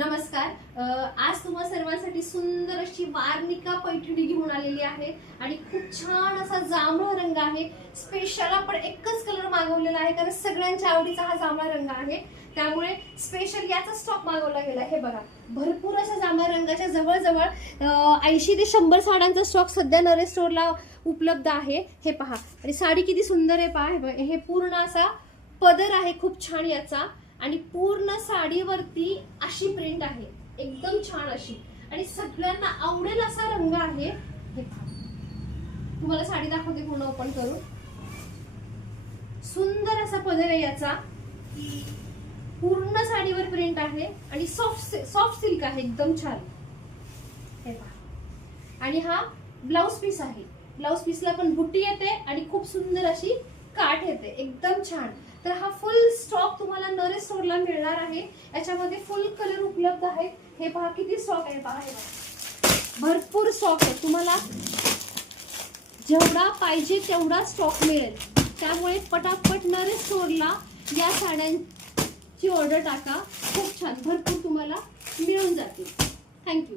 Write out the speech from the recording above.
नमस्कार। आज तुम्हा सर्वांसाठी सुंदर अशी वार्निका पैठणी घेऊन आलेली आहे आणि खूप छान असा जांभळा रंग आहे। स्पेशल आपण एकच कलर मागवलेला आहे कारण सगळ्यांच्या आवडीचा हा जांभळा रंग आहे, त्यामुळे स्पेशल याचा स्टॉक मागवला गेला आहे। बघा, भरपूर अशा जांभळ्या रंगाच्या जवळजवळ 80 ते 100 साड्यांचा स्टॉक सध्या नरेश स्टोरला उपलब्ध आहे। हे पहा, आणि साडी किती सुंदर आहे पहा। हे पूर्ण असा पदर आहे खूप छान याचा, आणि पूर्ण साडीवरती अशी प्रिंट आहे एकदम छान अशी, आणि सगळ्यांना आवडेल असा रंग आहे। हे तुम्हाला साडी दाखवते पूर्ण ओपन करून। सुंदर असा पदर आहे याचा, पूर्ण साडीवर प्रिंट आहे आणि सॉफ्ट सिल्क आहे एकदम छान। हे पहा, आणि हा ब्लाउज पीस आहे। ब्लाउज पीसला पण बुट्टी येते आणि खूप सुंदर अशी काठ येते एकदम छान। तर हा फुल स्टॉक तुम्हाला नरेश स्टोरला मिळणार आहे। याच्यामध्ये फुल कलर उपलब्ध आहेत। हे पहा किती स्टॉक आहे, पहा हे भरपूर स्टॉक आहे। तुम्हाला जेवढा पाहिजे तेवढा स्टॉक मिळेल, त्यामुळे पटापट नरेश स्टोरला या साड्यांची ऑर्डर टाका। खूप छान भरपूर तुम्हाला मिळून जातील। थँक्यू।